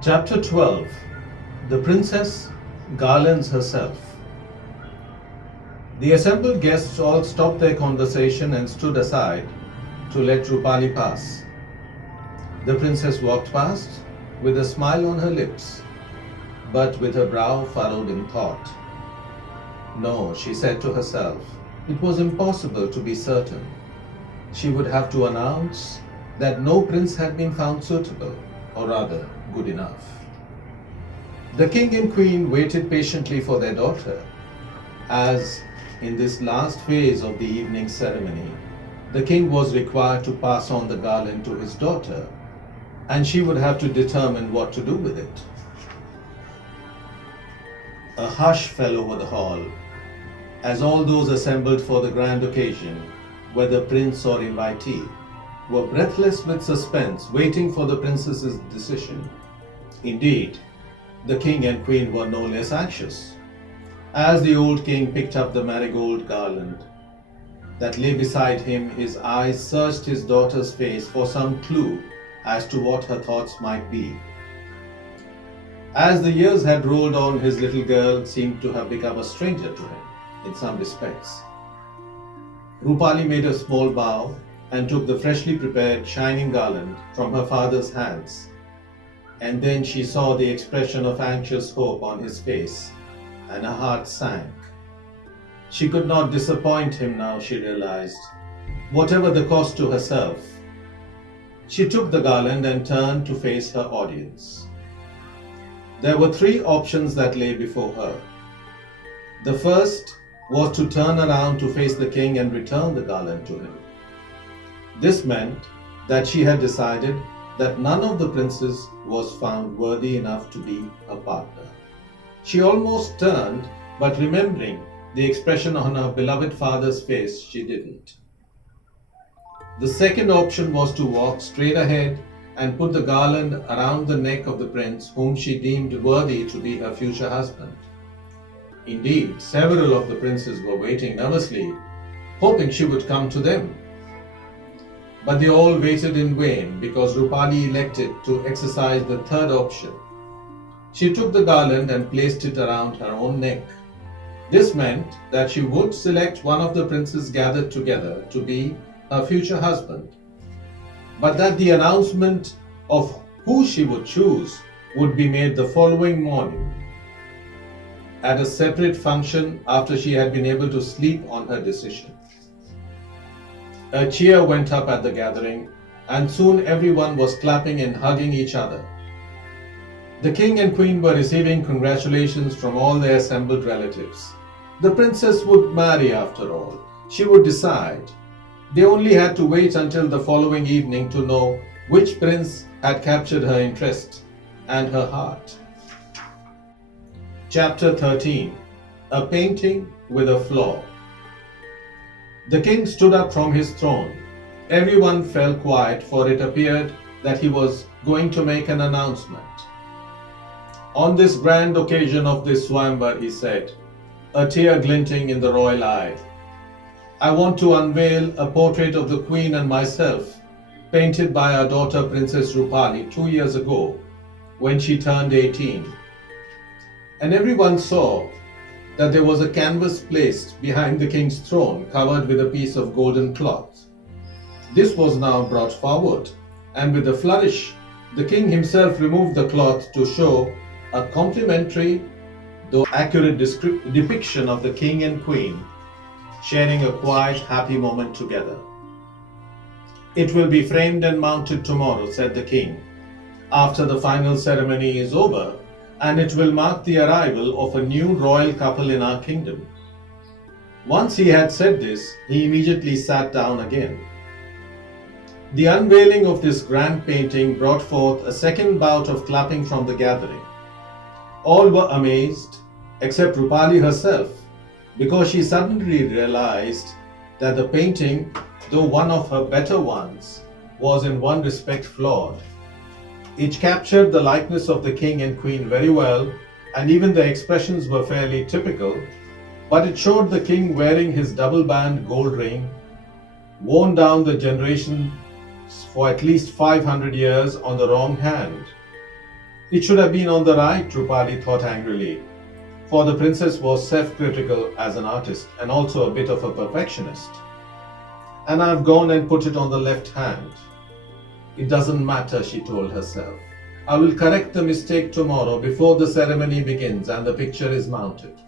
Chapter 12. The Princess Garlands herself. The assembled guests all stopped their conversation and stood aside to let Roopali pass. The princess walked past with a smile on her lips, but with her brow furrowed in thought. No, she said to herself, it was impossible to be certain. She would have to announce that no prince had been found suitable, or rather, good enough. The king and queen waited patiently for their daughter, as in this last phase of the evening ceremony, the king was required to pass on the garland to his daughter, and she would have to determine what to do with it. A hush fell over the hall, as all those assembled for the grand occasion, whether prince or invitee, were breathless with suspense, waiting for the princess's decision. Indeed, the king and queen were no less anxious. As the old king picked up the marigold garland that lay beside him, his eyes searched his daughter's face for some clue as to what her thoughts might be. As the years had rolled on, his little girl seemed to have become a stranger to him in some respects. Roopali made a small bow and took the freshly prepared shining garland from her father's hands. And then she saw the expression of anxious hope on his face, and her heart sank. She could not disappoint him now, she realized, whatever the cost to herself. She took the garland and turned to face her audience. There were three options that lay before her. The first was to turn around to face the king and return the garland to him. This meant that she had decided that none of the princes was found worthy enough to be a partner. She almost turned, but remembering the expression on her beloved father's face, she didn't. The second option was to walk straight ahead and put the garland around the neck of the prince whom she deemed worthy to be her future husband. Indeed, several of the princes were waiting nervously, hoping she would come to them. But they all waited in vain because Roopali elected to exercise the third option. She took the garland and placed it around her own neck. This meant that she would select one of the princes gathered together to be her future husband, but that the announcement of who she would choose would be made the following morning at a separate function after she had been able to sleep on her decision. A cheer went up at the gathering, and soon everyone was clapping and hugging each other. The king and queen were receiving congratulations from all their assembled relatives. The princess would marry after all. She would decide. They only had to wait until the following evening to know which prince had captured her interest and her heart. Chapter 13. A Painting with a Flaw. The king stood up from his throne. Everyone fell quiet, for it appeared that he was going to make an announcement. On this grand occasion of this swayamvara, he said, a tear glinting in the royal eye, I want to unveil a portrait of the queen and myself, painted by our daughter Princess Roopali 2 years ago, when she turned 18. And everyone saw that there was a canvas placed behind the king's throne covered with a piece of golden cloth. This was now brought forward, and with a flourish, the king himself removed the cloth to show a complimentary, though accurate depiction of the king and queen sharing a quiet, happy moment together. It will be framed and mounted tomorrow, said the king, after the final ceremony is over, and it will mark the arrival of a new royal couple in our kingdom. Once he had said this, he immediately sat down again. The unveiling of this grand painting brought forth a second bout of clapping from the gathering. All were amazed, except Roopali herself, because she suddenly realized that the painting, though one of her better ones, was in one respect flawed. It captured the likeness of the king and queen very well, and even the expressions were fairly typical, but it showed the king wearing his double-band gold ring, worn down the generations for at least 500 years, on the wrong hand, It should have been on the right, Roopali thought angrily, for the princess was self-critical as an artist and also a bit of a perfectionist. And I've gone and put it on the left hand. It doesn't matter, she told herself. I will correct the mistake tomorrow before the ceremony begins and the picture is mounted.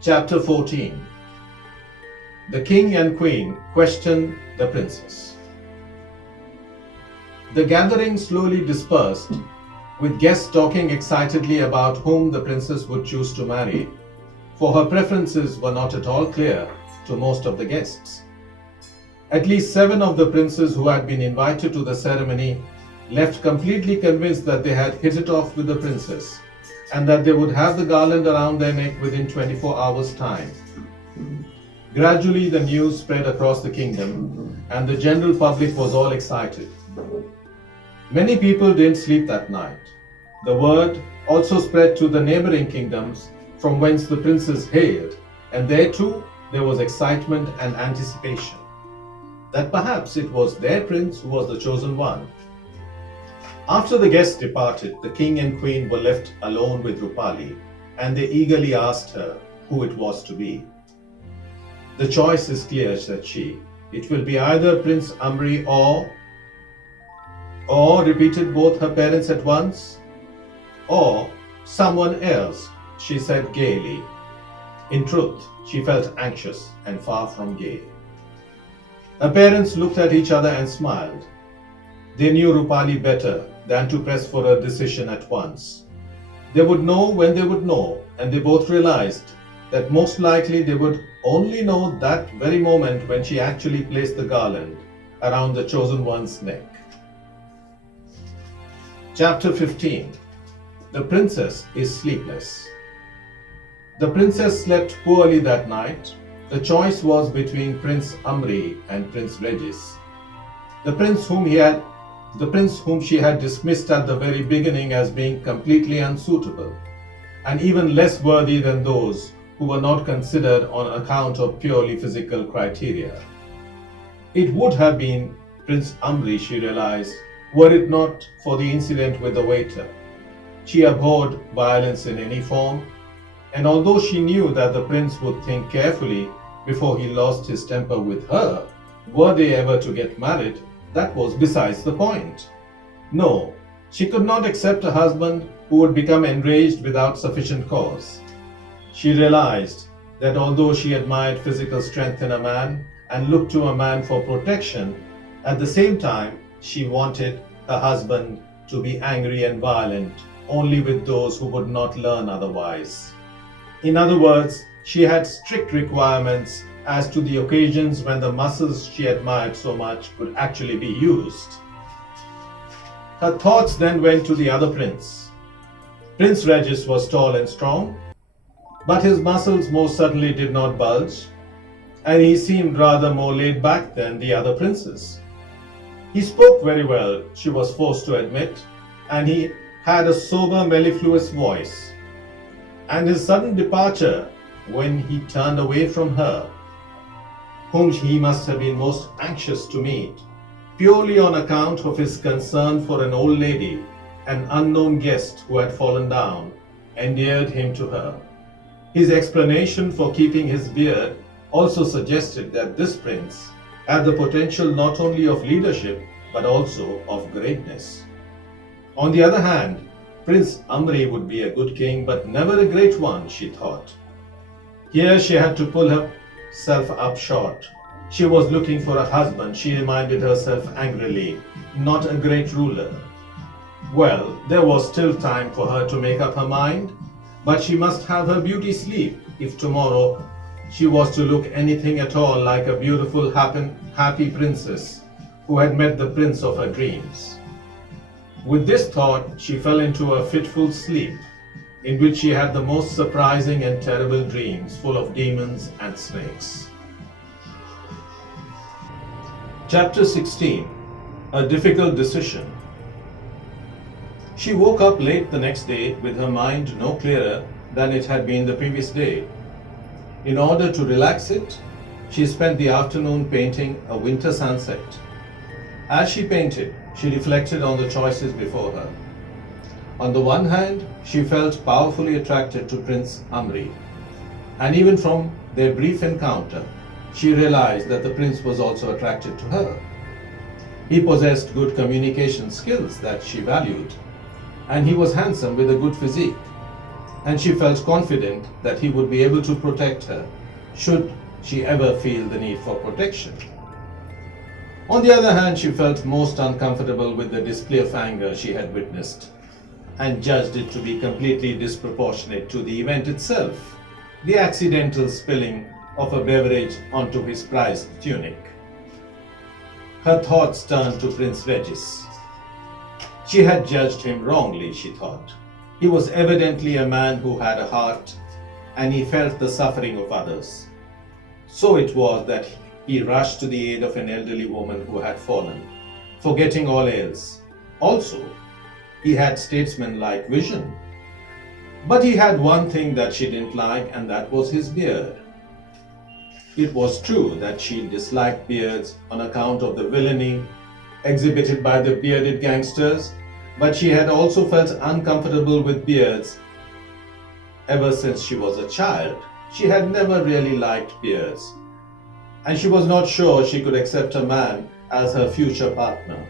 Chapter 14. The king and queen question the princess. The gathering slowly dispersed, with guests talking excitedly about whom the princess would choose to marry, for her preferences were not at all clear to most of the guests. At least 7 of the princes who had been invited to the ceremony left completely convinced that they had hit it off with the princess and that they would have the garland around their neck within 24 hours' time. Gradually, the news spread across the kingdom and the general public was all excited. Many people didn't sleep that night. The word also spread to the neighboring kingdoms from whence the princes hailed, and there too there was excitement and anticipation that perhaps it was their prince who was the chosen one. After the guests departed, the king and queen were left alone with Roopali, and they eagerly asked her who it was to be. The choice is clear, said she. It will be either Prince Amri or repeated both her parents at once, or someone else, she said gaily. In truth, she felt anxious and far from gay. Her parents looked at each other and smiled. They knew Roopali better than to press for a decision at once. They would know when they would know, and they both realized that most likely they would only know that very moment when she actually placed the garland around the chosen one's neck. Chapter 15. The princess is sleepless. The princess slept poorly that night. The choice was between Prince Amri and Prince Regis. The prince whom she had dismissed at the very beginning as being completely unsuitable, and even less worthy than those who were not considered on account of purely physical criteria. It would have been Prince Amri, she realized, were it not for the incident with the waiter. She abhorred violence in any form, and although she knew that the prince would think carefully before he lost his temper with her, were they ever to get married, that was besides the point. No, she could not accept a husband who would become enraged without sufficient cause. She realized that although she admired physical strength in a man and looked to a man for protection, at the same time she wanted her husband to be angry and violent only with those who would not learn otherwise. In other words, she had strict requirements as to the occasions when the muscles she admired so much could actually be used. Her thoughts then went to the other prince. Prince Regis was tall and strong, but his muscles most certainly did not bulge, and he seemed rather more laid back than the other princes. He spoke very well, she was forced to admit, and he had a sober, mellifluous voice. And his sudden departure, when he turned away from her, whom he must have been most anxious to meet, purely on account of his concern for an old lady, an unknown guest who had fallen down, endeared him to her. His explanation for keeping his beard also suggested that this prince had the potential not only of leadership but also of greatness. On the other hand, Prince Amri would be a good king but never a great one, she thought. Here she had to pull herself up short. She was looking for a husband, she reminded herself angrily, not a great ruler. Well, there was still time for her to make up her mind, but she must have her beauty sleep if tomorrow she was to look anything at all like a beautiful, happy princess who had met the prince of her dreams. With this thought, she fell into a fitful sleep, in which she had the most surprising and terrible dreams full of demons and snakes. Chapter 16. A difficult decision. She woke up late the next day with her mind no clearer than it had been the previous day. In order to relax it, she spent the afternoon painting a winter sunset. As she painted, she reflected on the choices before her. On the one hand, she felt powerfully attracted to Prince Amri, and even from their brief encounter, she realized that the prince was also attracted to her. He possessed good communication skills that she valued, and he was handsome with a good physique, and she felt confident that he would be able to protect her should she ever feel the need for protection. On the other hand, she felt most uncomfortable with the display of anger she had witnessed and judged it to be completely disproportionate to the event itself, the accidental spilling of a beverage onto his prized tunic. Her thoughts turned to Prince Regis. She had judged him wrongly, she thought. He was evidently a man who had a heart, and he felt the suffering of others. So it was that he rushed to the aid of an elderly woman who had fallen, forgetting all else. Also, he had statesman-like vision. But he had one thing that she didn't like, and that was his beard. It was true that she disliked beards on account of the villainy exhibited by the bearded gangsters, but she had also felt uncomfortable with beards ever since she was a child. She had never really liked beards, and she was not sure she could accept a man as her future partner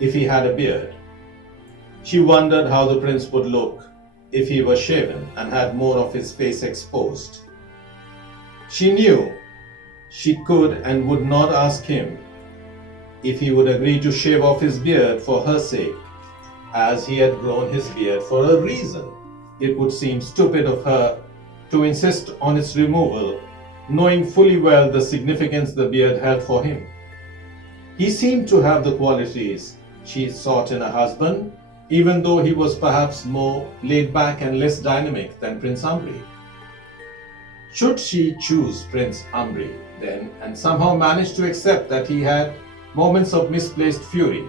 if he had a beard. She wondered how the prince would look if he were shaven and had more of his face exposed. She knew she could and would not ask him if he would agree to shave off his beard for her sake, as he had grown his beard for a reason. It would seem stupid of her to insist on its removal, knowing fully well the significance the beard held for him. He seemed to have the qualities she sought in a husband, even though he was perhaps more laid back and less dynamic than Prince Amri. Should she choose Prince Amri then and somehow manage to accept that he had moments of misplaced fury,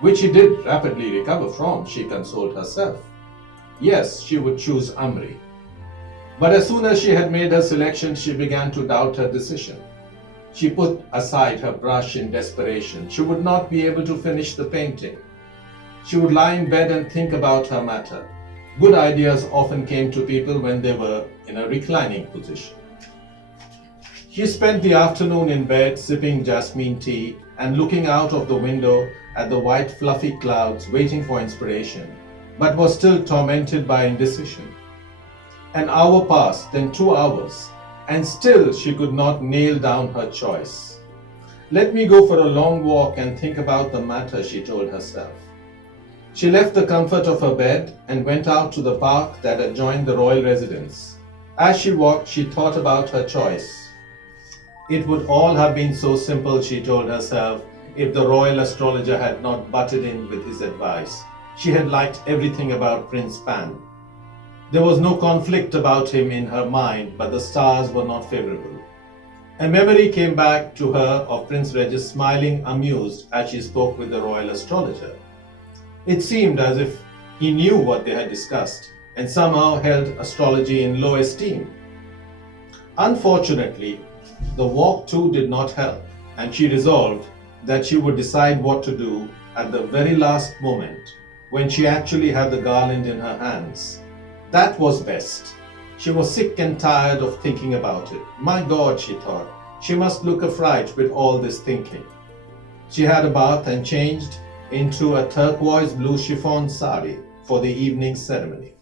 which he did rapidly recover from, she consoled herself. Yes, she would choose Amri. But as soon as she had made her selection, she began to doubt her decision. She put aside her brush in desperation. She would not be able to finish the painting. She would lie in bed and think about her matter. Good ideas often came to people when they were in a reclining position. She spent the afternoon in bed sipping jasmine tea and looking out of the window at the white fluffy clouds waiting for inspiration, but was still tormented by indecision. An hour passed, then 2 hours, and still she could not nail down her choice. Let me go for a long walk and think about the matter, she told herself. She left the comfort of her bed and went out to the park that adjoined the royal residence. As she walked, she thought about her choice. It would all have been so simple, she told herself, if the royal astrologer had not butted in with his advice. She had liked everything about Prince Pan. There was no conflict about him in her mind, but the stars were not favorable. A memory came back to her of Prince Regis smiling amused as she spoke with the royal astrologer. It seemed as if he knew what they had discussed and somehow held astrology in low esteem. Unfortunately, the walk too did not help, and she resolved that she would decide what to do at the very last moment when she actually had the garland in her hands. That was best. She was sick and tired of thinking about it. My God, she thought, she must look a fright with all this thinking. She had a bath and changed into a turquoise blue chiffon sari for the evening ceremony.